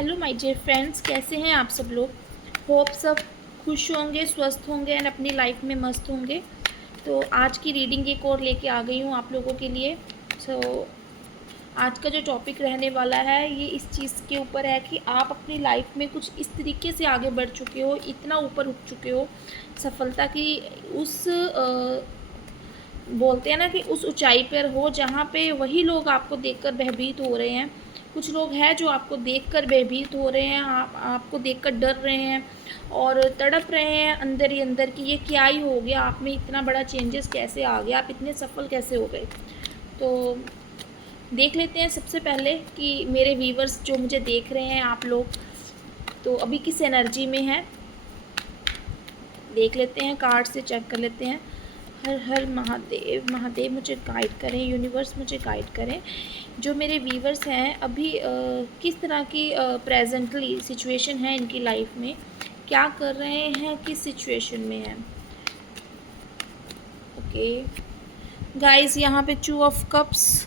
Hello my dear friends, कैसे हैं आप सब लोग। होप सब खुश होंगे, स्वस्थ होंगे एंड अपनी लाइफ में मस्त होंगे। तो आज की रीडिंग एक और लेके आ गई हूँ आप लोगों के लिए। आज का जो टॉपिक रहने वाला है ये इस चीज़ के ऊपर है कि आप अपनी लाइफ में कुछ इस तरीके से आगे बढ़ चुके हो, इतना ऊपर उठ चुके हो सफलता की उस बोलते हैं ना कि उस ऊंचाई पर हो जहाँ पे वही लोग आपको देखकर भयभीत हो रहे हैं। कुछ लोग हैं जो आपको देखकर भयभीत हो रहे हैं, आपको देखकर डर रहे हैं और तड़प रहे हैं अंदर ही अंदर कि ये क्या ही हो गया, आप में इतना बड़ा चेंजेस कैसे आ गया, आप इतने सफल कैसे हो गए। तो देख लेते हैं सबसे पहले कि मेरे व्यूवर्स जो मुझे देख रहे हैं आप लोग तो अभी किस एनर्जी में हैं। देख लेते हैं, कार्ड से चेक कर लेते हैं। हर हर महादेव, महादेव मुझे गाइड करें, यूनिवर्स मुझे गाइड करें। जो मेरे व्यूवर्स हैं अभी किस तरह की प्रेजेंटली सिचुएशन है इनकी लाइफ में, क्या कर रहे हैं, किस सिचुएशन में है। ओके गाइस, यहाँ पे 2 of cups,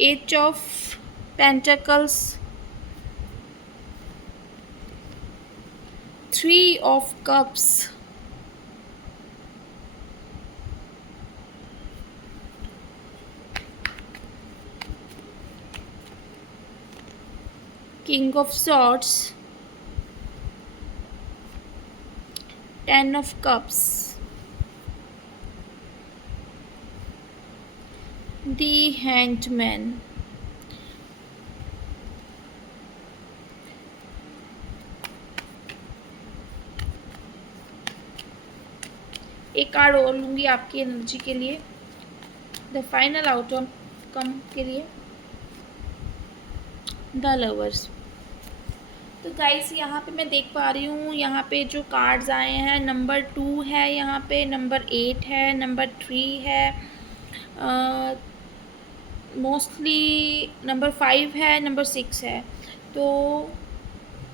eight of pentacles, 3 of cups, king of swords, 10 of cups, the hanged man. एक कार्ड और लूँगी आपकी एनर्जी के लिए, द फाइनल आउटकम के लिए, द लवर्स। तो गाइस यहाँ पे मैं देख पा रही हूँ, यहाँ पे जो कार्ड्स आए हैं नंबर 2 है, यहाँ पे नंबर 8 है, नंबर 3 है, मोस्टली नंबर 5 है, नंबर 6 है। तो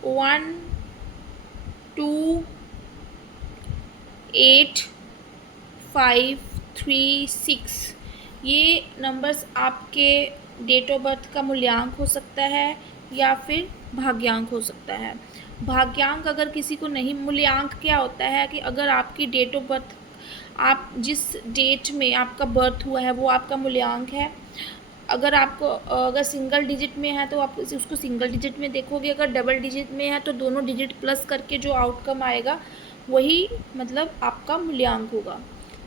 1 2 8 5 3 6 ये नंबर्स आपके डेट ऑफ बर्थ का मूल्यांक हो सकता है या फिर भाग्यांक हो सकता है। भाग्यांक अगर किसी को नहीं, मूल्यांक क्या होता है कि अगर आपकी डेट ऑफ बर्थ, आप जिस डेट में आपका बर्थ हुआ है वो आपका मूल्यांक है। अगर आपको अगर सिंगल डिजिट में है तो आप उसको सिंगल डिजिट में देखोगे, अगर डबल डिजिट में है तो दोनों डिजिट प्लस करके जो आउटकम आएगा वही मतलब आपका मूल्यांक होगा।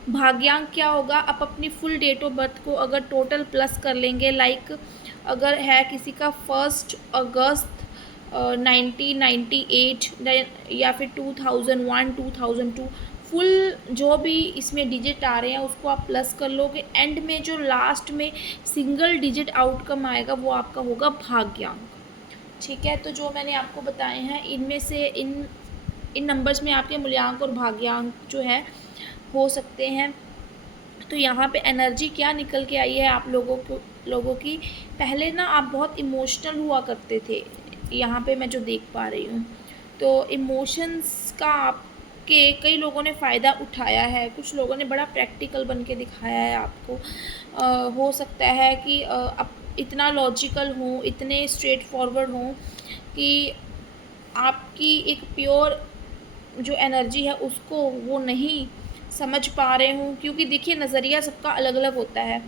भाग्यांक क्या होगा, आप अपनी फुल डेट ऑफ बर्थ को अगर टोटल प्लस कर लेंगे, लाइक अगर है किसी का 1 अगस्त 1998 या फिर 2001 2002, फुल जो भी इसमें डिजिट आ रहे हैं उसको आप प्लस कर लोगे, एंड में जो लास्ट में सिंगल डिजिट आउटकम आएगा वो आपका होगा भाग्यांक। ठीक है, तो जो मैंने आपको बताए हैं इनमें से इन नंबर्स में आपके मूल्यांक और भाग्यांक जो है हो सकते हैं। तो यहाँ पे एनर्जी क्या निकल के आई है आप लोगों की, पहले ना आप बहुत इमोशनल हुआ करते थे, यहाँ पे मैं जो देख पा रही हूँ। तो इमोशंस का आपके कई लोगों ने फ़ायदा उठाया है, कुछ लोगों ने बड़ा प्रैक्टिकल बन के दिखाया है आपको। हो सकता है कि आप इतना लॉजिकल हों, इतने स्ट्रेट फॉरवर्ड हों कि आपकी एक प्योर जो एनर्जी है उसको वो नहीं समझ पा रहे हूँ, क्योंकि देखिए नज़रिया सबका अलग अलग होता है।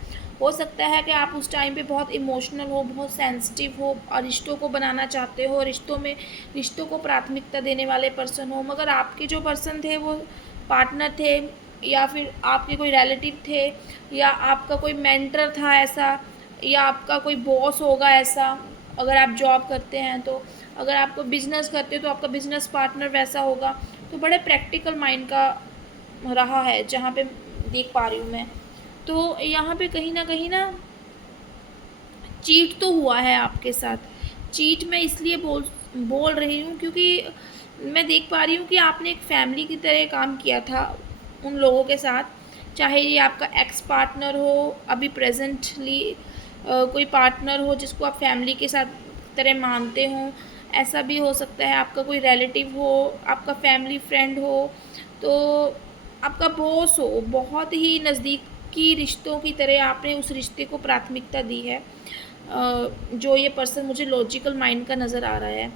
हो सकता है कि आप उस टाइम पे बहुत इमोशनल हो, बहुत सेंसिटिव हो और रिश्तों को बनाना चाहते हो, रिश्तों को प्राथमिकता देने वाले पर्सन हो, मगर आपके जो पर्सन थे वो पार्टनर थे या फिर आपके कोई रिलेटिव थे या आपका कोई मेंटर था ऐसा, या आपका कोई बॉस होगा ऐसा अगर आप जॉब करते हैं तो, अगर आपको बिज़नेस करते हो तो आपका बिज़नेस पार्टनर वैसा होगा। तो बड़े प्रैक्टिकल माइंड का रहा है जहाँ पे देख पा रही हूँ मैं। तो यहाँ पे कहीं ना चीट तो हुआ है आपके साथ। चीट मैं इसलिए बोल रही हूँ क्योंकि मैं देख पा रही हूँ कि आपने एक फैमिली की तरह काम किया था उन लोगों के साथ, चाहे ये आपका एक्स पार्टनर हो, अभी प्रेजेंटली कोई पार्टनर हो जिसको आप फैमिली के साथ तरह मानते हो, ऐसा भी हो सकता है आपका कोई रिलेटिव हो, आपका फैमिली फ्रेंड हो, तो आपका बॉस हो, बहुत ही नज़दीक आपकी रिश्तों की तरह आपने उस रिश्ते को प्राथमिकता दी है। जो ये पर्सन मुझे लॉजिकल माइंड का नज़र आ रहा है।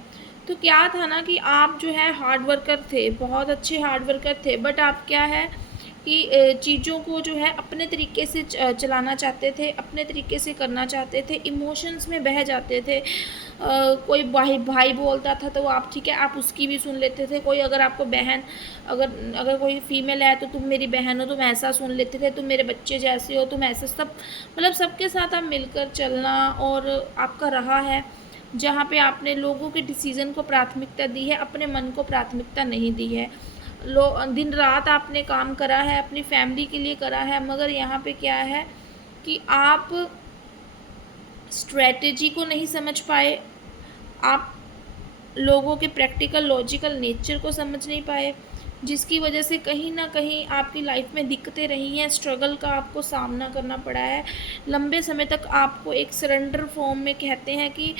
तो क्या था ना कि आप जो है हार्ड वर्कर थे, बहुत अच्छे हार्ड वर्कर थे, बट आप क्या है कि चीज़ों को जो है अपने तरीके से चलाना चाहते थे, अपने तरीके से करना चाहते थे, इमोशंस में बह जाते थे। कोई भाई भाई बोलता था तो आप ठीक है, आप उसकी भी सुन लेते थे। कोई अगर आपको बहन, अगर अगर कोई फीमेल है तो तुम मेरी बहन हो, तुम ऐसा सुन लेते थे, तुम मेरे बच्चे जैसे हो, तुम ऐसे सब, मतलब सबके साथ आप मिलकर चलना और आपका रहा है, जहाँ पे आपने लोगों के डिसीज़न को प्राथमिकता दी है, अपने मन को प्राथमिकता नहीं दी है। दिन रात आपने काम करा है, अपनी फैमिली के लिए करा है, मगर यहाँ पे क्या है कि आप स्ट्रैटेजी को नहीं समझ पाए, आप लोगों के प्रैक्टिकल लॉजिकल नेचर को समझ नहीं पाए, जिसकी वजह से कहीं ना कहीं आपकी लाइफ में दिक्कतें रही हैं, स्ट्रगल का आपको सामना करना पड़ा है। लंबे समय तक आपको एक सरेंडर फॉर्म में, कहते हैं कि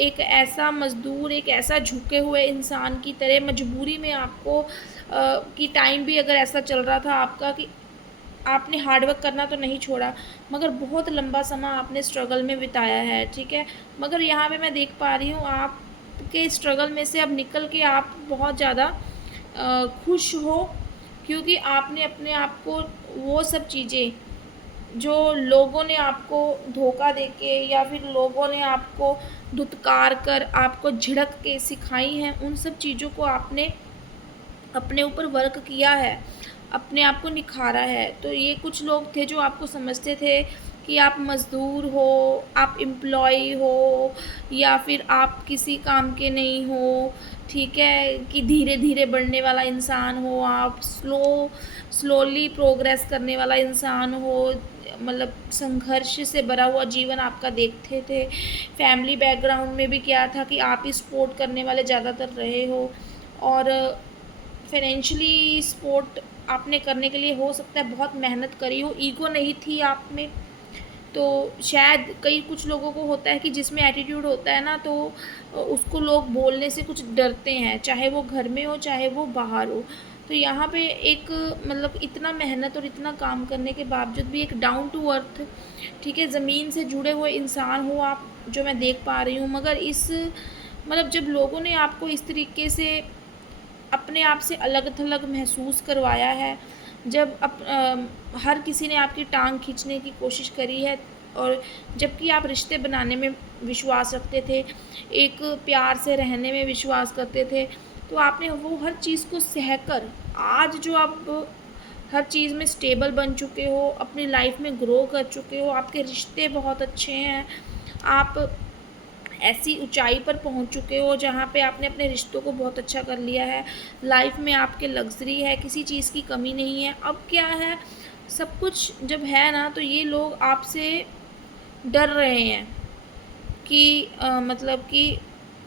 एक ऐसा मज़दूर, एक ऐसा झुके हुए इंसान की तरह मजबूरी में आपको कि टाइम भी अगर ऐसा चल रहा था आपका कि आपने हार्डवर्क करना तो नहीं छोड़ा, मगर बहुत लंबा समय आपने स्ट्रगल में बिताया है, ठीक है। मगर यहाँ पे मैं देख पा रही हूँ आपके स्ट्रगल में से अब निकल के आप बहुत ज़्यादा खुश हो, क्योंकि आपने अपने आप को वो सब चीज़ें जो लोगों ने आपको धोखा देके या फिर लोगों ने आपको धुतकार कर आपको झिड़क के सिखाई हैं, उन सब चीज़ों को आपने अपने ऊपर वर्क किया है, अपने आप को निखारा है। तो ये कुछ लोग थे जो आपको समझते थे कि आप मज़दूर हो, आप एम्प्लॉई हो, या फिर आप किसी काम के नहीं हो, ठीक है, कि धीरे धीरे बढ़ने वाला इंसान हो, आप स्लोली प्रोग्रेस करने वाला इंसान हो, मतलब संघर्ष से भरा हुआ जीवन आपका देखते थे। फैमिली बैकग्राउंड में भी क्या था कि आप ही सपोर्ट करने वाले ज़्यादातर रहे हो, और फाइनेंशियली सपोर्ट आपने करने के लिए हो सकता है बहुत मेहनत करी हो, ईगो नहीं थी आप में। तो शायद कई कुछ लोगों को होता है कि जिसमें एटीट्यूड होता है ना, तो उसको लोग बोलने से कुछ डरते हैं, चाहे वो घर में हो चाहे वो बाहर हो। तो यहाँ पे एक, मतलब इतना मेहनत और इतना काम करने के बावजूद भी एक डाउन टू अर्थ, ठीक है, ज़मीन से जुड़े हुए इंसान हो आप, जो मैं देख पा रही हूँ। मगर इस, मतलब जब लोगों ने आपको इस तरीके से अपने आप से अलग थलग महसूस करवाया है, जब हर किसी ने आपकी टांग खींचने की कोशिश करी है, और जबकि आप रिश्ते बनाने में विश्वास रखते थे, एक प्यार से रहने में विश्वास करते थे, तो आपने वो हर चीज़ को सहकर आज जो आप हर चीज़ में स्टेबल बन चुके हो, अपनी लाइफ में ग्रो कर चुके हो, आपके रिश्ते बहुत अच्छे हैं, आप ऐसी ऊंचाई पर पहुंच चुके हो जहां पे आपने अपने रिश्तों को बहुत अच्छा कर लिया है, लाइफ में आपके लग्जरी है, किसी चीज़ की कमी नहीं है। अब क्या है, सब कुछ जब है ना, तो ये लोग आपसे डर रहे हैं कि मतलब कि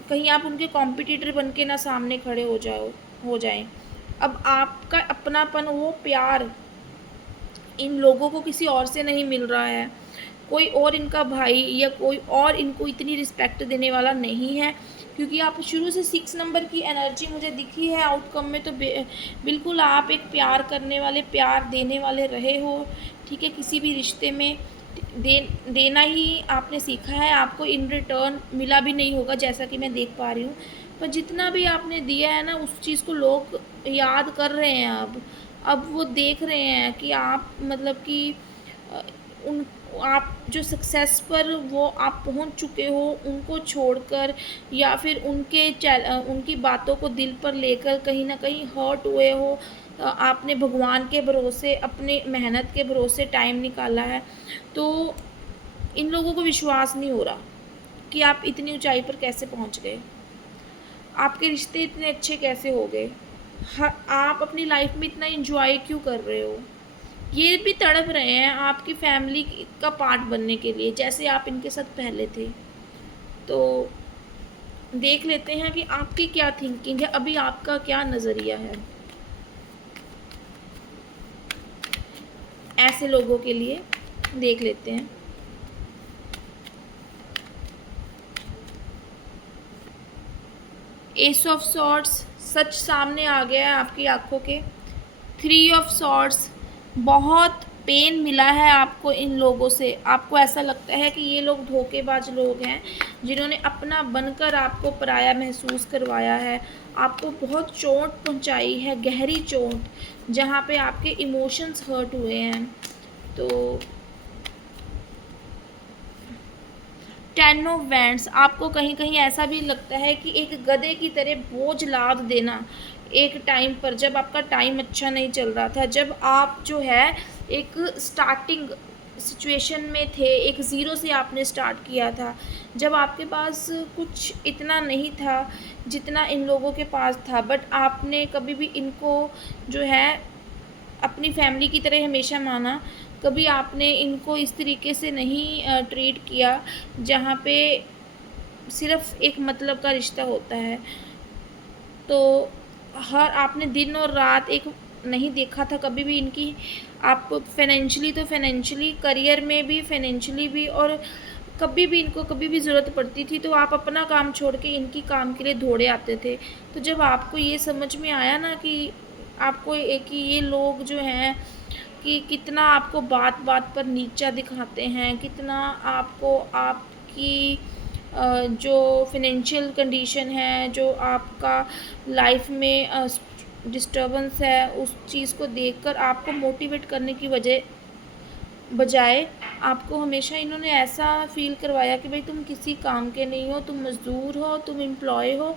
कहीं आप उनके कॉम्पिटिटर बन के ना सामने खड़े हो जाएं। अब आपका अपनापन, वो प्यार इन लोगों को किसी और से नहीं मिल रहा है, कोई और इनका भाई या कोई और इनको इतनी रिस्पेक्ट देने वाला नहीं है, क्योंकि आप शुरू से 6 नंबर की एनर्जी मुझे दिखी है आउटकम में, तो बिल्कुल आप एक प्यार करने वाले, प्यार देने वाले रहे हो, ठीक है। किसी भी रिश्ते में देना ही आपने सीखा है, आपको इन रिटर्न मिला भी नहीं होगा, जैसा कि मैं देख पा रही हूँ। पर जितना भी आपने दिया है ना, उस चीज़ को लोग याद कर रहे हैं अब वो देख रहे हैं कि आप, मतलब कि उन आप जो सक्सेस पर वो आप पहुंच चुके हो, उनको छोड़कर या फिर उनकी बातों को दिल पर लेकर कहीं ना कहीं हर्ट हुए हो। आपने भगवान के भरोसे, अपने मेहनत के भरोसे टाइम निकाला है, तो इन लोगों को विश्वास नहीं हो रहा कि आप इतनी ऊंचाई पर कैसे पहुंच गए, आपके रिश्ते इतने अच्छे कैसे हो गए, आप अपनी लाइफ में इतना एंजॉय क्यों कर रहे हो। ये भी तड़प रहे हैं आपकी फैमिली का पार्ट बनने के लिए, जैसे आप इनके साथ पहले थे। तो देख लेते हैं कि आपकी क्या थिंकिंग है, अभी आपका क्या नज़रिया है ऐसे लोगों के लिए। देख लेते हैं। एस ऑफ सॉर्ड्स, सच सामने आ गया है आपकी आंखों के। 3 ऑफ सॉर्ड्स, बहुत पेन मिला है आपको इन लोगों से, आपको ऐसा लगता है कि ये लोग धोखेबाज लोग हैं जिन्होंने अपना बनकर आपको पराया महसूस करवाया है, आपको बहुत चोट पहुंचाई है, गहरी चोट, जहाँ पे आपके इमोशंस हर्ट हुए हैं। तो 10 ऑफ वैंड्स, आपको कहीं कहीं ऐसा भी लगता है कि एक गधे की तरह बोझ लाद देना एक टाइम पर, जब आपका टाइम अच्छा नहीं चल रहा था, जब आप जो है एक स्टार्टिंग सिचुएशन में थे, एक ज़ीरो से आपने स्टार्ट किया था, जब आपके पास कुछ इतना नहीं था जितना इन लोगों के पास था, बट आपने कभी भी इनको जो है अपनी फैमिली की तरह हमेशा माना, कभी आपने इनको इस तरीके से नहीं ट्रीट किया जहाँ पे सिर्फ़ एक मतलब का रिश्ता होता है। तो हर आपने दिन और रात एक नहीं देखा था कभी भी इनकी, आप फाइनेंशियली करियर में भी, फाइनेंशियली भी, और कभी भी इनको कभी भी ज़रूरत पड़ती थी तो आप अपना काम छोड़ के इनकी काम के लिए दौड़े आते थे। तो जब आपको ये समझ में आया ना कि आपको कि ये लोग जो हैं कि कितना आपको बात बात पर नीचा दिखाते हैं, कितना आपको आपकी जो फाइनेंशियल कंडीशन है, जो आपका लाइफ में डिस्टर्बेंस है, उस चीज़ को देखकर आपको मोटिवेट करने की बजाय आपको हमेशा इन्होंने ऐसा फ़ील करवाया कि भाई तुम किसी काम के नहीं हो, तुम मज़दूर हो, तुम एम्प्लॉय हो,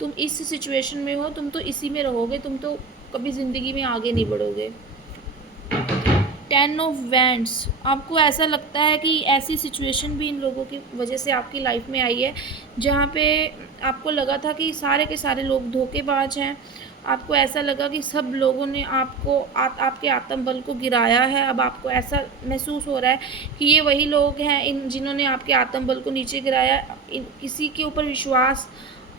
तुम इस सिचुएशन में हो, तुम तो इसी में रहोगे, तुम तो कभी ज़िंदगी में आगे नहीं बढ़ोगे। 10 ऑफ वैंड्स, आपको ऐसा लगता है कि ऐसी सिचुएशन भी इन लोगों की वजह से आपकी लाइफ में आई है जहाँ पे आपको लगा था कि सारे के सारे लोग धोखेबाज हैं, आपको ऐसा लगा कि सब लोगों ने आपको आपके आत्मबल को गिराया है। अब आपको ऐसा महसूस हो रहा है कि ये वही लोग हैं इन जिन्होंने आपके आत्मबल को नीचे गिराया, किसी के ऊपर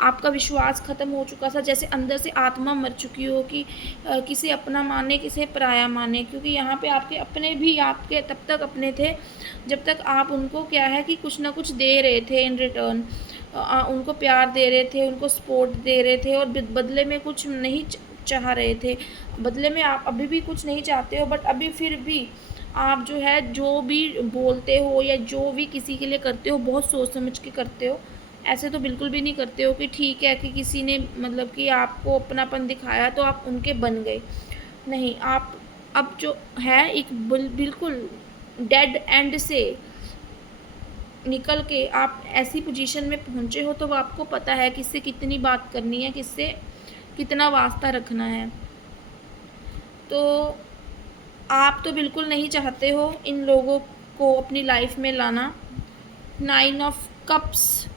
आपका विश्वास ख़त्म हो चुका था, जैसे अंदर से आत्मा मर चुकी हो कि किसे अपना माने किसे पराया माने, क्योंकि यहाँ पे आपके अपने भी आपके तब तक अपने थे जब तक आप उनको क्या है कि कुछ ना कुछ दे रहे थे इन रिटर्न, उनको प्यार दे रहे थे, उनको सपोर्ट दे रहे थे, और बदले में कुछ नहीं चाह रहे थे। बदले में आप अभी भी कुछ नहीं चाहते हो, बट अभी फिर भी आप जो है जो भी बोलते हो या जो भी किसी के लिए करते हो बहुत सोच समझ के करते हो। ऐसे तो बिल्कुल भी नहीं करते हो कि ठीक है कि किसी ने मतलब कि आपको अपनापन दिखाया तो आप उनके बन गए। नहीं, आप अब जो है एक बिल्कुल डेड एंड से निकल के आप ऐसी पोजीशन में पहुँचे हो तो आपको पता है किससे कितनी बात करनी है, किससे कितना वास्ता रखना है। तो आप तो बिल्कुल नहीं चाहते हो इन लोगों को अपनी लाइफ में लाना। 9 ऑफ कप्स,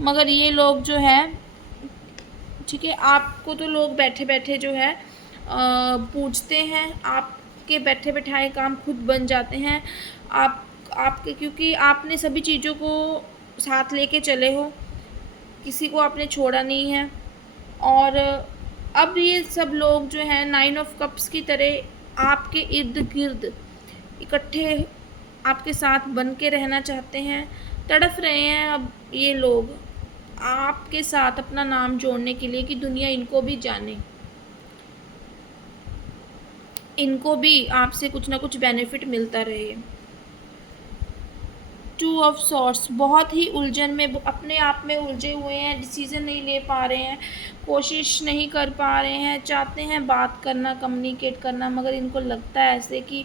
मगर ये लोग जो है ठीक है, आपको तो लोग बैठे बैठे जो है पूछते हैं, आपके बैठे बैठाए काम खुद बन जाते हैं। आपके क्योंकि आपने सभी चीज़ों को साथ लेके चले हो, किसी को आपने छोड़ा नहीं है, और अब ये सब लोग जो हैं 9 ऑफ कप्स की तरह आपके इर्द गिर्द इकट्ठे आपके साथ बन के रहना चाहते हैं, तड़फ रहे हैं अब ये लोग आपके साथ अपना नाम जोड़ने के लिए कि दुनिया इनको भी जाने, इनको भी आपसे कुछ ना कुछ बेनिफिट मिलता रहे। 2 ऑफ सॉर्ट्स, बहुत ही उलझन में अपने आप में उलझे हुए हैं, डिसीज़न नहीं ले पा रहे हैं, कोशिश नहीं कर पा रहे हैं, चाहते हैं बात करना, कम्युनिकेट करना, मगर इनको लगता है ऐसे कि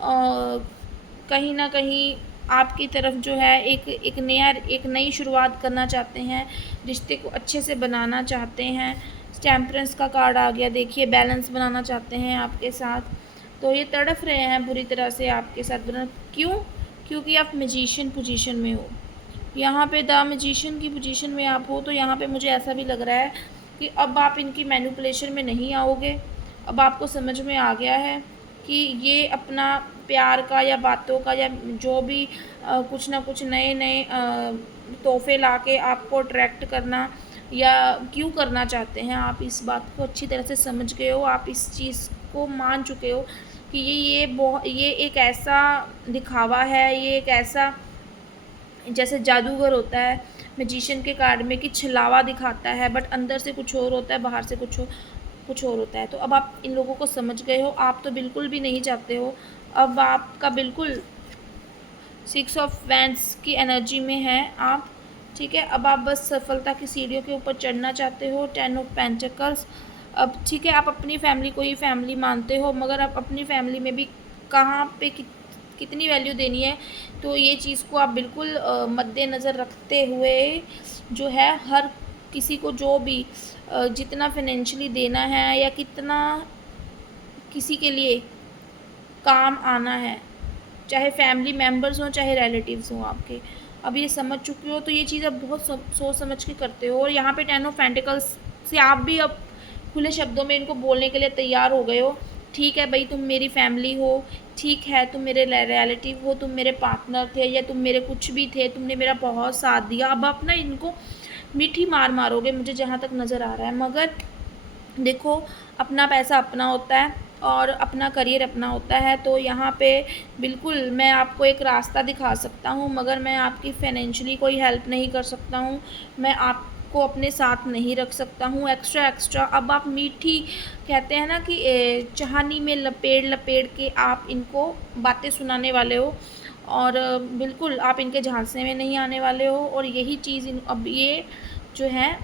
कहीं ना कहीं आपकी तरफ जो है एक नई शुरुआत करना चाहते हैं, रिश्ते को अच्छे से बनाना चाहते हैं। टेम्परेंस का कार्ड आ गया, देखिए बैलेंस बनाना चाहते हैं आपके साथ, तो ये तड़फ रहे हैं बुरी तरह से आपके साथ बना। क्यों? क्योंकि आप मैजिशियन पोजीशन में हो, यहाँ पे द मैजिशियन की पोजीशन में आप हो, तो यहाँ पे मुझे ऐसा भी लग रहा है कि अब आप इनकी मैनिपुलेशन में नहीं आओगे। अब आपको समझ में आ गया है कि ये अपना प्यार का या बातों का या जो भी कुछ ना कुछ नए नए तोहफे ला के आपको अट्रैक्ट करना या क्यों करना चाहते हैं। आप इस बात को अच्छी तरह से समझ गए हो, आप इस चीज़ को मान चुके हो कि ये एक ऐसा दिखावा है, ये एक ऐसा जैसे जादूगर होता है मैजिशियन के कार्ड में कि छलावा दिखाता है, बट अंदर से कुछ और होता है, बाहर से कुछ और होता है। तो अब आप इन लोगों को समझ गए हो, आप तो बिल्कुल भी नहीं चाहते हो अब आपका बिल्कुल 6 ऑफ वैंड्स की एनर्जी में है आप, ठीक है। अब आप बस सफलता की सीढ़ियों के ऊपर चढ़ना चाहते हो, 10 ऑफ पेंटिकल्स। अब ठीक है, आप अपनी फैमिली को ही फैमिली मानते हो, मगर आप अपनी फैमिली में भी कहाँ पे कितनी वैल्यू देनी है, तो ये चीज़ को आप बिल्कुल मद्देनज़र रखते हुए जो है हर किसी को जो भी जितना फाइनेंशियली देना है या कितना किसी के लिए काम आना है, चाहे फैमिली मेम्बर्स हों चाहे रिलेटिव्स हों आपके, अब ये समझ चुके हो, तो ये चीज़ आप बहुत सोच समझ के करते हो। और यहाँ पे 10 ऑफ पेंटिकल्स से आप भी अब खुले शब्दों में इनको बोलने के लिए तैयार हो गए हो। ठीक है भाई, तुम मेरी फैमिली हो, ठीक है, तुम मेरे रिलेटिव हो, तुम मेरे पार्टनर थे या तुम मेरे कुछ भी थे, तुमने मेरा बहुत साथ दिया। अब आप ना इनको मीठी मार मारोगे मुझे जहाँ तक नज़र आ रहा है, मगर देखो, अपना पैसा अपना होता है और अपना करियर अपना होता है, तो यहाँ पे बिल्कुल मैं आपको एक रास्ता दिखा सकता हूँ, मगर मैं आपकी फाइनेंशियली कोई हेल्प नहीं कर सकता हूँ, मैं आपको अपने साथ नहीं रख सकता हूँ एक्स्ट्रा। अब आप मीठी कहते हैं ना कि चाहनी में लपेट लपेट के आप इनको बातें सुनाने वाले हो, और बिल्कुल आप इनके झांसे में नहीं आने वाले हो। और यही चीज़ अब ये जो है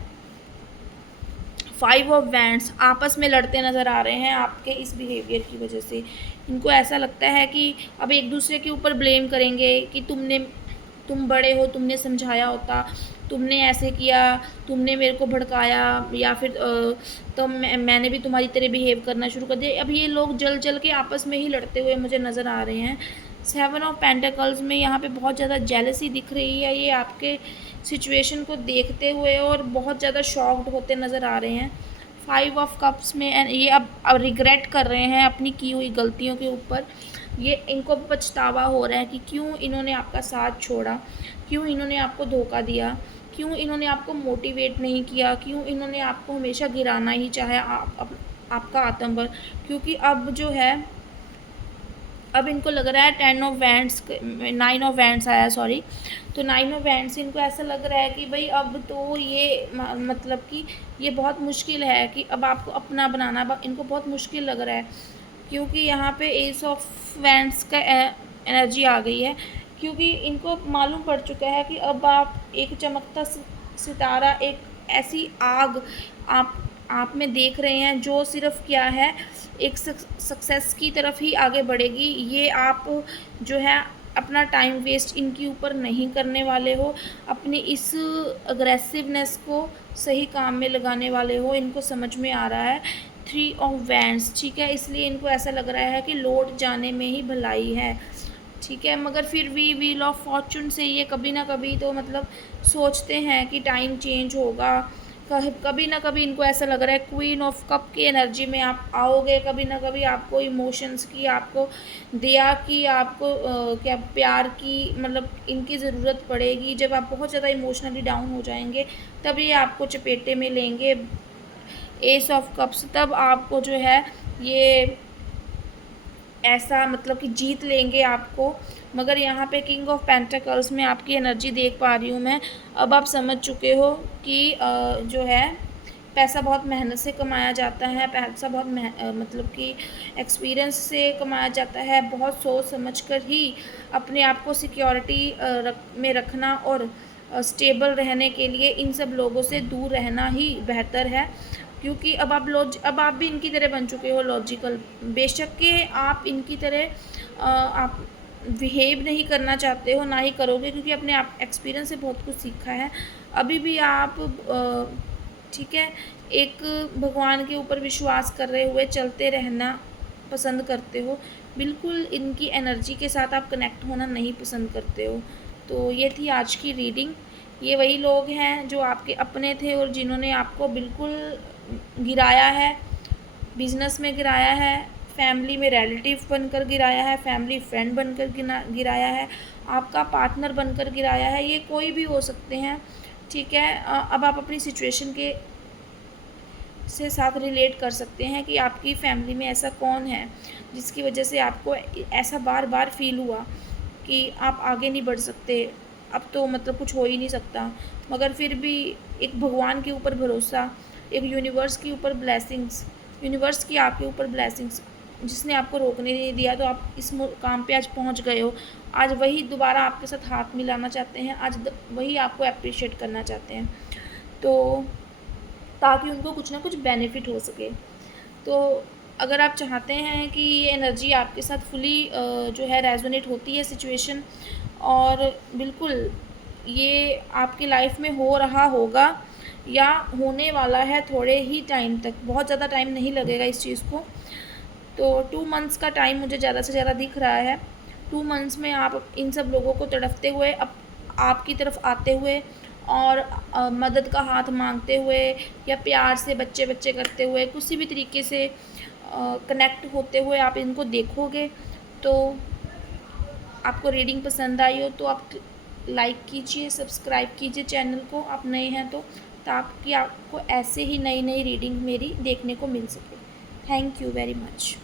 5 ऑफ वैंड्स आपस में लड़ते नज़र आ रहे हैं आपके इस बिहेवियर की वजह से। इनको ऐसा लगता है कि अब एक दूसरे के ऊपर ब्लेम करेंगे कि तुम बड़े हो, तुमने समझाया होता, तुमने ऐसे किया, तुमने मेरे को भड़काया, या फिर तो मैंने भी तुम्हारी तरह बिहेव करना शुरू कर दिया। अब ये लोग जल जल के आपस में ही लड़ते हुए मुझे नज़र आ रहे हैं। 7 ऑफ पेंटिकल्स में यहाँ पे बहुत ज़्यादा जेलसी दिख रही है, ये आपके सिचुएशन को देखते हुए और बहुत ज़्यादा शॉक्ड होते नज़र आ रहे हैं। 5 ऑफ कप्स में ये अब रिग्रेट कर रहे हैं अपनी की हुई गलतियों के ऊपर। ये इनको पछतावा हो रहा है कि क्यों इन्होंने आपका साथ छोड़ा, क्यों इन्होंने आपको धोखा दिया, क्यों इन्होंने आपको मोटिवेट नहीं किया, क्यों इन्होंने आपको हमेशा गिराना ही चाहे आपका आत्मबल। क्योंकि अब जो है, अब इनको लग रहा है 10 ऑफ वैंड्स 9 ऑफ वैंड्स आया, सॉरी, तो 9 ऑफ वैंड्स इनको ऐसा लग रहा है कि भाई अब तो ये मतलब कि ये बहुत मुश्किल है कि अब आपको अपना बनाना इनको बहुत मुश्किल लग रहा है, क्योंकि यहाँ पे एस ऑफ वैंड्स का एनर्जी आ गई है। क्योंकि इनको मालूम पड़ चुका है कि अब आप एक चमकता सितारा, एक ऐसी आग आप में देख रहे हैं जो सिर्फ क्या है, एक सक्सेस की तरफ ही आगे बढ़ेगी। ये आप जो है अपना टाइम वेस्ट इनके ऊपर नहीं करने वाले हो, अपनी इस अग्रेसिवनेस को सही काम में लगाने वाले हो, इनको समझ में आ रहा है। 3 ऑफ वैंड्स, ठीक है, इसलिए इनको ऐसा लग रहा है कि लौट जाने में ही भलाई है, ठीक है। मगर फिर भी व्हील ऑफ फॉर्चून से ये कभी ना कभी तो मतलब सोचते हैं कि टाइम चेंज होगा, कभी ना कभी इनको ऐसा लग रहा है क्वीन ऑफ कप की एनर्जी में आप आओगे, कभी ना कभी आपको इमोशंस की, आपको दया की, आपको क्या प्यार की मतलब इनकी ज़रूरत पड़ेगी। जब आप बहुत ज़्यादा इमोशनली डाउन हो जाएंगे तब ये आपको चपेटे में लेंगे। एस ऑफ कप्स, तब आपको जो है ये ऐसा मतलब कि जीत लेंगे आपको। मगर यहाँ पे किंग ऑफ पेंटिकल्स में आपकी एनर्जी देख पा रही हूँ मैं। अब आप समझ चुके हो कि जो है पैसा बहुत मेहनत से कमाया जाता है, पैसा बहुत मतलब कि एक्सपीरियंस से कमाया जाता है, बहुत सोच समझ कर ही अपने आप को सिक्योरिटी में रखना और स्टेबल रहने के लिए इन सब लोगों से दूर रहना ही बेहतर है। क्योंकि अब आप भी इनकी तरह बन चुके हो लॉजिकल, बेशक के आप इनकी तरह आप बिहेव नहीं करना चाहते हो, ना ही करोगे, क्योंकि अपने आप एक्सपीरियंस से बहुत कुछ सीखा है। अभी भी आप ठीक है, एक भगवान के ऊपर विश्वास कर रहे हुए चलते रहना पसंद करते हो, बिल्कुल इनकी एनर्जी के साथ आप कनेक्ट होना नहीं पसंद करते हो। तो ये थी आज की रीडिंग। ये वही लोग हैं जो आपके अपने थे और जिन्होंने आपको बिल्कुल गिराया है, बिजनेस में गिराया है, फैमिली में रिलेटिव बनकर गिराया है, फैमिली फ्रेंड बनकर गिराया है, आपका पार्टनर बनकर गिराया है, ये कोई भी हो सकते हैं, ठीक है। अब आप अपनी सिचुएशन के से साथ रिलेट कर सकते हैं कि आपकी फैमिली में ऐसा कौन है जिसकी वजह से आपको ऐसा बार बार फील हुआ कि आप आगे नहीं बढ़ सकते, अब तो मतलब कुछ हो ही नहीं सकता। मगर फिर भी एक भगवान के ऊपर भरोसा, एक यूनिवर्स के ऊपर ब्लेसिंग्स, यूनिवर्स की आपके ऊपर ब्लेसिंग्स जिसने आपको रोकने नहीं दिया, तो आप इस मुकाम पे आज पहुंच गए हो। आज वही दोबारा आपके साथ हाथ मिलाना चाहते हैं, आज वही आपको अप्रिशिएट करना चाहते हैं, तो ताकि उनको कुछ ना कुछ बेनिफिट हो सके। तो अगर आप चाहते हैं कि ये एनर्जी आपके साथ फुली जो है रेजोनेट होती है सिचुएशन, और बिल्कुल ये आपकी लाइफ में हो रहा होगा या होने वाला है थोड़े ही टाइम तक, बहुत ज़्यादा टाइम नहीं लगेगा इस चीज़ को। तो 2 मंथ्स का टाइम मुझे ज़्यादा से ज़्यादा दिख रहा है। 2 मंथ्स में आप इन सब लोगों को तड़पते हुए अब आपकी तरफ आते हुए और मदद का हाथ मांगते हुए या प्यार से बच्चे बच्चे करते हुए किसी भी तरीके से कनेक्ट होते हुए आप इनको देखोगे। तो आपको रीडिंग पसंद आई हो तो आप लाइक कीजिए, सब्सक्राइब कीजिए चैनल को, आप नए हैं तो, ताकि आपको ऐसे ही नई नई रीडिंग मेरी देखने को मिल सके। Thank you very much.